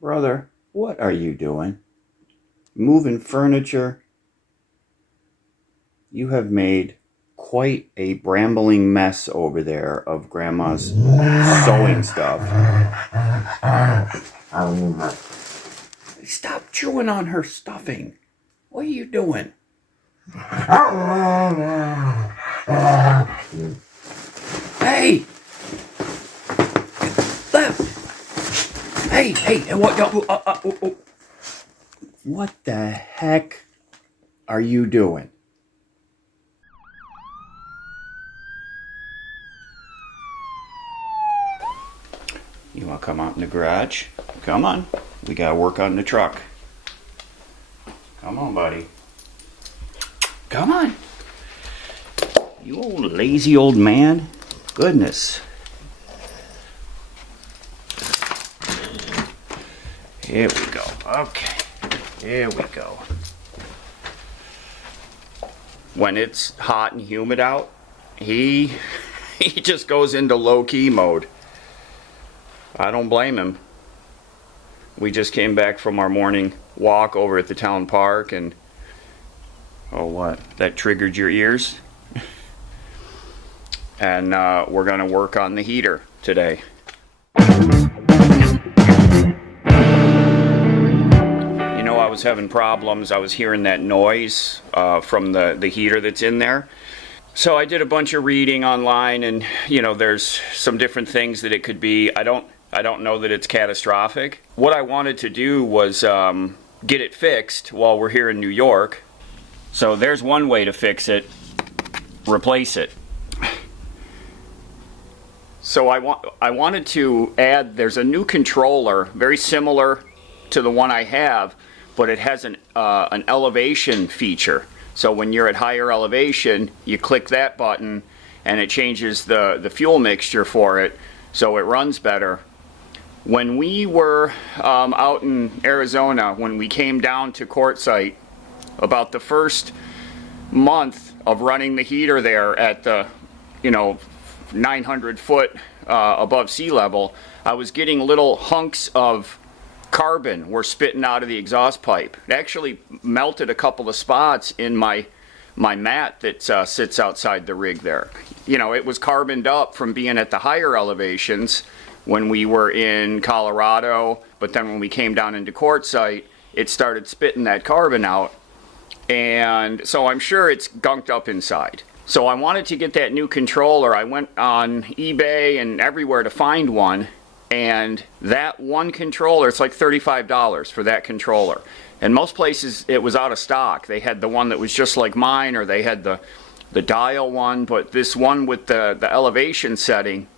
Brother, what are you doing? Moving furniture? You have made quite a brambling mess over there of Grandma's sewing stuff. Stop chewing on her stuffing. What are you doing? Hey! Left! Hey! What the heck are you doing? You want to come out in the garage? Come on. We got to work on the truck. Come on, buddy. Come on. You old lazy old man. Goodness. Here we go. Okay. Here we go. When it's hot and humid out, he just goes into low-key mode. I don't blame him. We just came back from our morning walk over at the town park and oh, what? That triggered your ears? And we're going to work on the heater today. You know, I was having problems. I was hearing that noise from the heater that's in there. So I did a bunch of reading online, and you know, there's some different things that it could be. I don't know that it's catastrophic. What I wanted to do was get it fixed while we're here in New York. So there's one way to fix it. Replace it. So I wanted to add, there's a new controller, very similar to the one I have, but it has an elevation feature. So when you're at higher elevation, you click that button and it changes the fuel mixture for it, so it runs better. When we were out in Arizona, when we came down to Quartzsite, about the first month of running the heater there at the, 900 foot above sea level, I was getting little hunks of carbon were spitting out of the exhaust pipe. It actually melted a couple of spots in my mat that sits outside the rig there. You know, it was carboned up from being at the higher elevations when we were in Colorado, but then when we came down into Quartzsite, it started spitting that carbon out, and so I'm sure it's gunked up inside. So I wanted to get that new controller. I went on eBay and everywhere to find one, and that one controller, it's like $35 for that controller. And most places it was out of stock. They had the one that was just like mine, or they had the dial one, but this one with the elevation setting,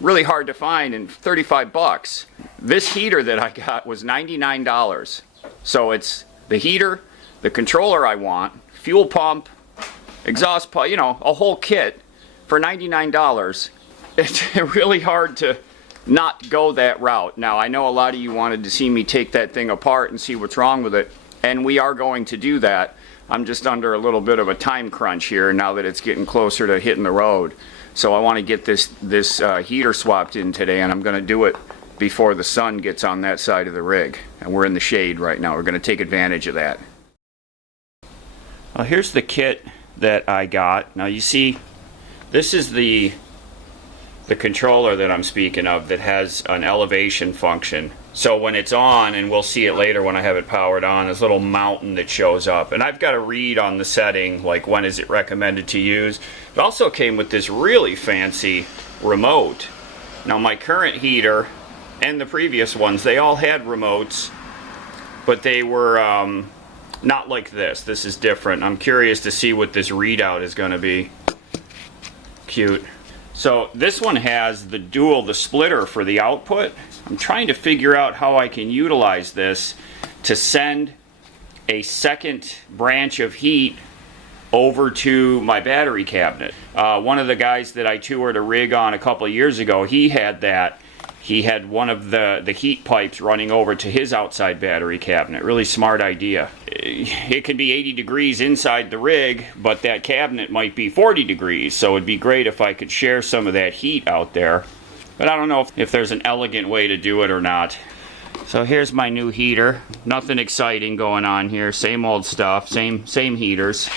really hard to find, and 35 bucks. This heater that I got was $99. So it's the heater, the controller I want, fuel pump, exhaust pipe, a whole kit for $99. It's really hard to not go that route. Now, I know a lot of you wanted to see me take that thing apart and see what's wrong with it, and we are going to do that. I'm just under a little bit of a time crunch here now that it's getting closer to hitting the road. So I want to get this heater swapped in today, and I'm going to do it before the sun gets on that side of the rig. And we're in the shade right now. We're going to take advantage of that. Well, here's the kit that I got. Now you see, this is the controller that I'm speaking of that has an elevation function. So when it's on, and we'll see it later when I have it powered on, there's a little mountain that shows up. And I've got to read on the setting, like when is it recommended to use. It also came with this really fancy remote. Now my current heater and the previous ones, they all had remotes, but they were not like this. This is different. I'm curious to see what this readout is going to be. Cute. So this one has the splitter for the output. I'm trying to figure out how I can utilize this to send a second branch of heat over to my battery cabinet. One of the guys that I toured a rig on a couple of years ago, he had that. he had one of the heat pipes running over to his outside battery cabinet. Really smart idea. It can be 80 degrees inside the rig, but that cabinet might be 40 degrees, so it'd be great if I could share some of that heat out there. But I don't know if there's an elegant way to do it or not. So here's my new heater. Nothing exciting going on here. Same old stuff, same heaters.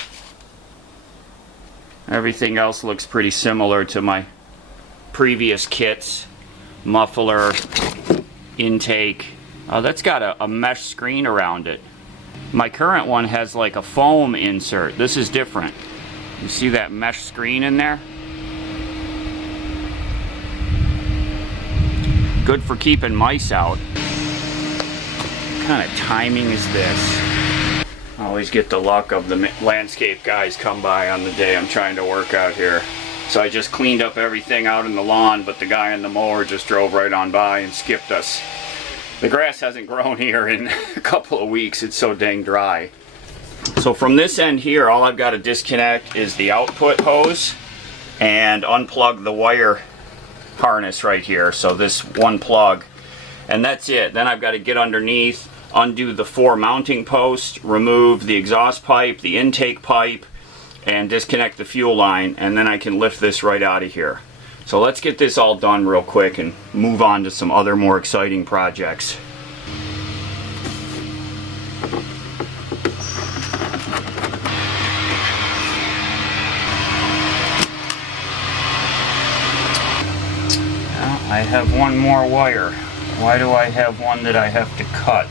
Everything else looks pretty similar to my previous kits. Muffler, intake. Oh, that's got a mesh screen around it. My current one has like a foam insert. This is different. You see that mesh screen in there? Good for keeping mice out. What kind of timing is this? I always get the luck of the landscape guys come by on the day I'm trying to work out here. So I just cleaned up everything out in the lawn, but the guy on the mower just drove right on by and skipped us. The grass hasn't grown here in a couple of weeks. It's so dang dry. So from this end here, all I've got to disconnect is the output hose and unplug the wire harness right here. So this one plug, and that's it. Then I've got to get underneath, undo the 4 mounting posts, remove the exhaust pipe, the intake pipe, and disconnect the fuel line, and then I can lift this right out of here. So let's get this all done real quick and move on to some other more exciting projects. Well, I have one more wire. Why do I have one that I have to cut?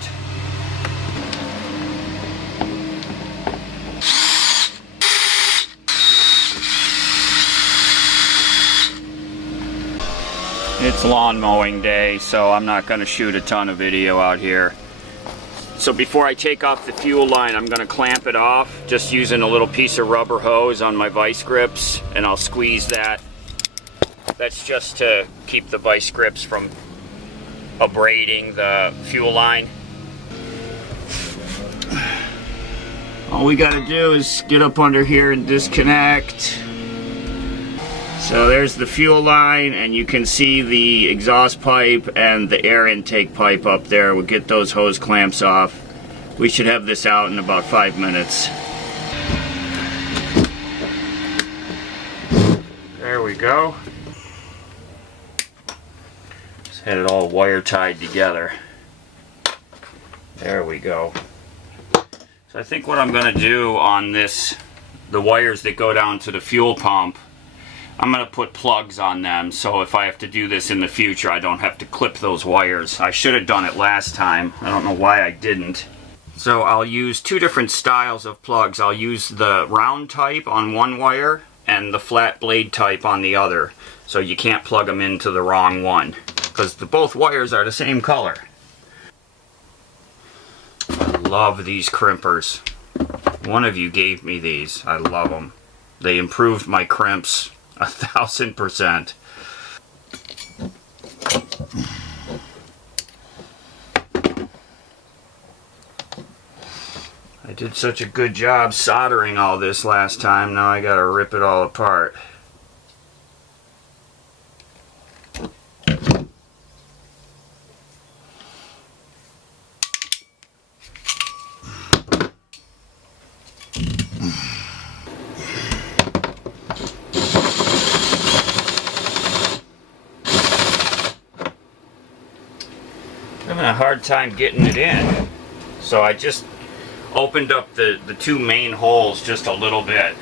It's lawn mowing day, so I'm not going to shoot a ton of video out here. So before I take off the fuel line, I'm going to clamp it off just using a little piece of rubber hose on my vice grips, and I'll squeeze that. That's just to keep the vice grips from abrading the fuel line. All we got to do is get up under here and disconnect. So there's the fuel line, and you can see the exhaust pipe and the air intake pipe up there. We'll get those hose clamps off. We should have this out in about 5 minutes. There we go. Just had it all wire tied together. There we go. So I think what I'm going to do on this, the wires that go down to the fuel pump, I'm going to put plugs on them, so if I have to do this in the future, I don't have to clip those wires. I should have done it last time. I don't know why I didn't. So I'll use 2 different styles of plugs. I'll use the round type on one wire and the flat blade type on the other. So you can't plug them into the wrong one, because both wires are the same color. I love these crimpers. One of you gave me these. I love them. They improved my crimps 1000%. I did such a good job soldering all this last time, now I gotta rip it all apart. Having a hard time getting it in, so I just opened up the 2 main holes just a little bit.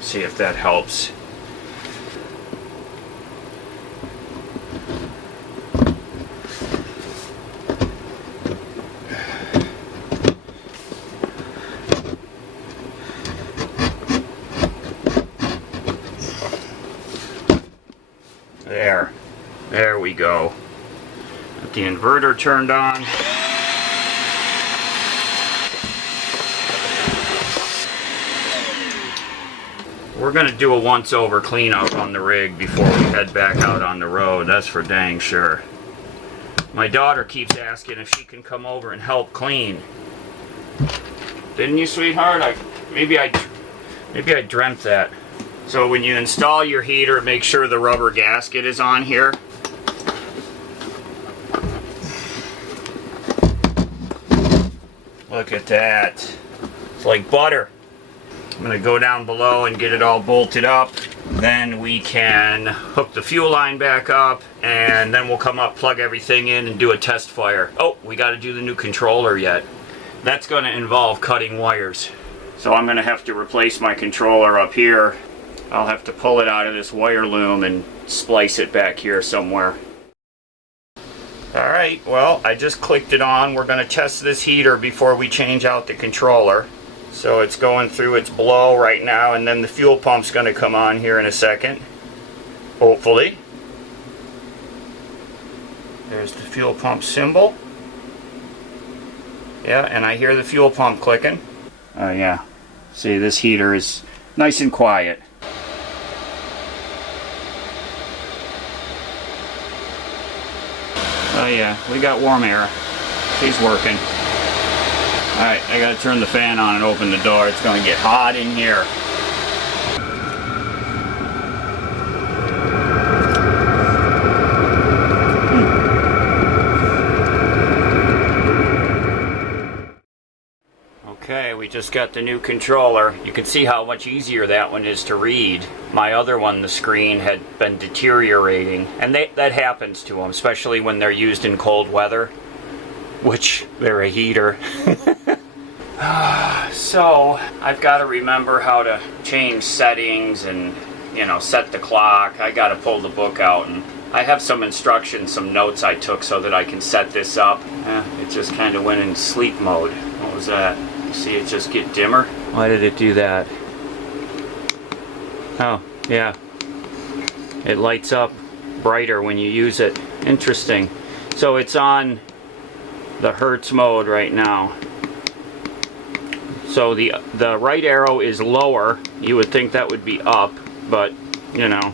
See if that helps. There we go. Get the inverter turned on. We're going to do a once-over cleanup on the rig before we head back out on the road, that's for dang sure. My daughter keeps asking if she can come over and help clean. Didn't you, sweetheart? Maybe I dreamt that. So when you install your heater, make sure the rubber gasket is on here. look at that. It's like butter. I'm gonna go down below and get it all bolted up. Then we can hook the fuel line back up, and then we'll come up, plug everything in, and do a test fire. Oh, we gotta do the new controller yet. That's gonna involve cutting wires. So I'm gonna have to replace my controller up here. I'll have to pull it out of this wire loom and splice it back here somewhere. Alright, well, I just clicked it on. We're gonna test this heater before we change out the controller. So it's going through its blow right now, and then the fuel pump's going to come on here in a second, hopefully. There's the fuel pump symbol. Yeah, and I hear the fuel pump clicking. Oh yeah, see, this heater is nice and quiet. Oh yeah, we got warm air. She's working. Alright, I gotta turn the fan on and open the door. It's gonna get hot in here. Okay, we just got the new controller. You can see how much easier that one is to read. My other one, the screen had been deteriorating, and that happens to them, especially when they're used in cold weather, which they're a heater. So I've got to remember how to change settings and, you know, set the clock. I got to pull the book out, and I have some instructions, some notes I took so that I can set this up. It just kind of went in sleep mode. What was that? You see it just get dimmer? Why did it do that? Oh, yeah. It lights up brighter when you use it. Interesting. So it's on the Hertz mode right now. So the right arrow is lower. You would think that would be up, but you know,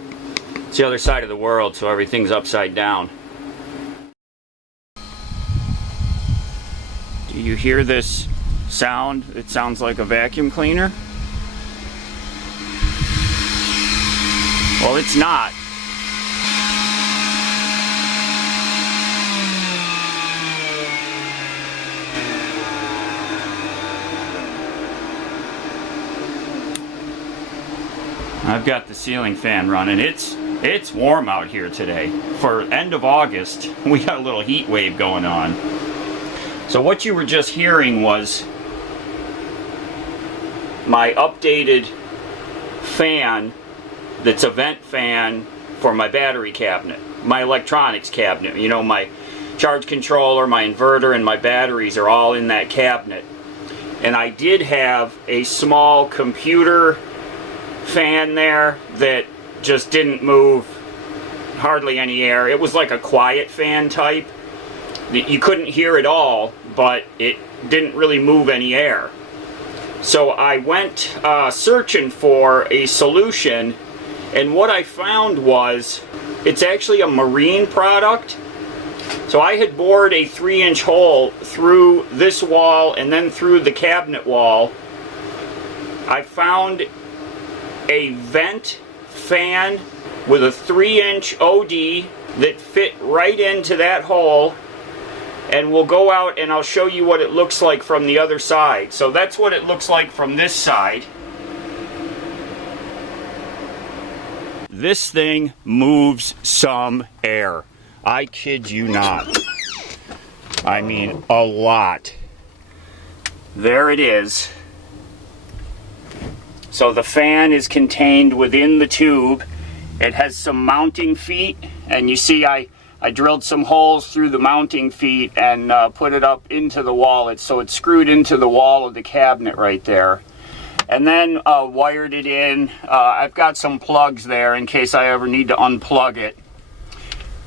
it's the other side of the world, so everything's upside down. Do you hear this sound? It sounds like a vacuum cleaner. Well, it's not. I've got the ceiling fan running. It's warm out here today. For end of August, we got a little heat wave going on. So what you were just hearing was my updated fan that's a vent fan for my battery cabinet, my electronics cabinet. You know, my charge controller, my inverter, and my batteries are all in that cabinet. And I did have a small computer fan there that just didn't move hardly any air. It was like a quiet fan type. You couldn't hear it all, but it didn't really move any air. So I went searching for a solution, and what I found was it's actually a marine product. So I had bored a 3-inch hole through this wall and then through the cabinet wall. I found a vent fan with a 3-inch OD that fit right into that hole, and we'll go out and I'll show you what it looks like from the other side. So that's what it looks like from this side. This thing moves some air. I kid you not. I mean, a lot. There it is. So the fan is contained within the tube. It has some mounting feet, and you see I drilled some holes through the mounting feet and put it up into the wall. So it's screwed into the wall of the cabinet right there. And then wired it in. I've got some plugs there in case I ever need to unplug it.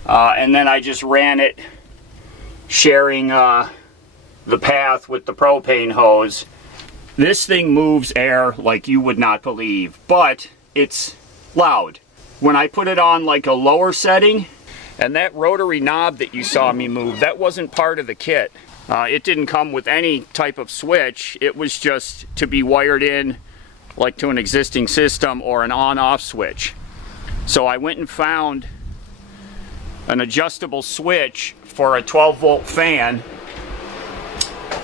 And then I just ran it, sharing the path with the propane hose. This thing moves air like you would not believe, but it's loud. When I put it on like a lower setting, and that rotary knob that you saw me move, that wasn't part of the kit. It didn't come with any type of switch. It was just to be wired in like to an existing system or an on-off switch. So I went and found an adjustable switch for a 12-volt fan,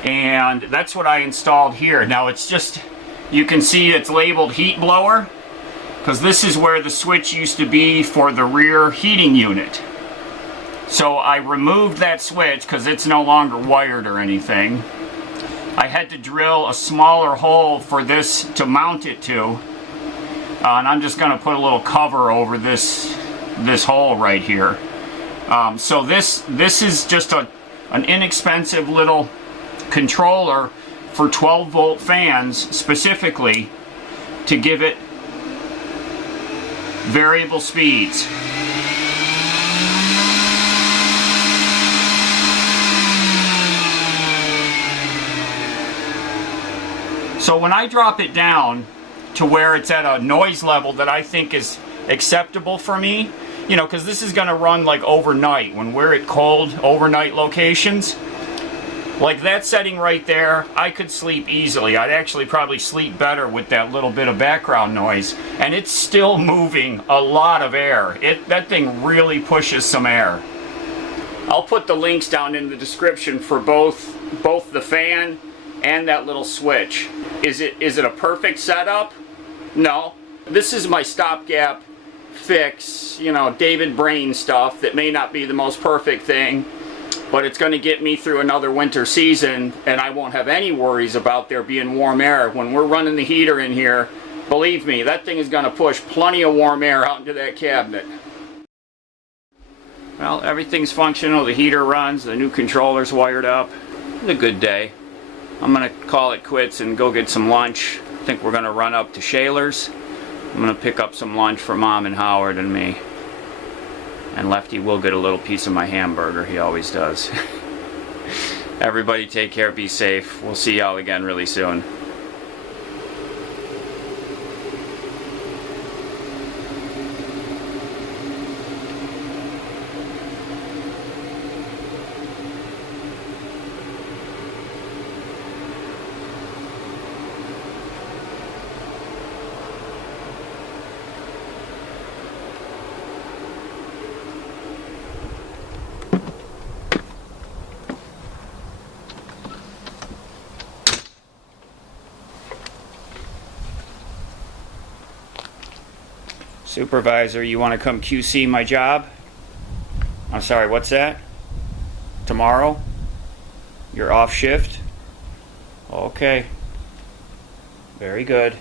And that's what I installed here. Now it's just, you can see it's labeled heat blower, because this is where the switch used to be for the rear heating unit. So I removed that switch because it's no longer wired or anything. I had to drill a smaller hole for this to mount it to. And I'm just going to put a little cover over this hole right here. So this is just an inexpensive little controller for 12 volt fans specifically to give it variable speeds. So when I drop it down to where it's at a noise level that I think is acceptable for me, you know, because this is going to run like overnight when we're at cold overnight locations. Like that setting right there, I could sleep easily. I'd actually probably sleep better with that little bit of background noise. And it's still moving a lot of air. That thing really pushes some air. I'll put the links down in the description for both the fan and that little switch. Is it a perfect setup? No. This is my stopgap fix, you know, David Brain stuff that may not be the most perfect thing, but it's going to get me through another winter season, and I won't have any worries about there being warm air. When we're running the heater in here, believe me, that thing is going to push plenty of warm air out into that cabinet. Well, everything's functional. The heater runs, the new controller's wired up. It's a good day. I'm going to call it quits and go get some lunch. I think we're going to run up to Shaler's. I'm going to pick up some lunch for Mom and Howard and me. And Lefty will get a little piece of my hamburger. He always does. Everybody take care, be safe. We'll see y'all again really soon. Supervisor, you want to come QC my job? I'm sorry, what's that? Tomorrow? You're off shift? Okay. Very good.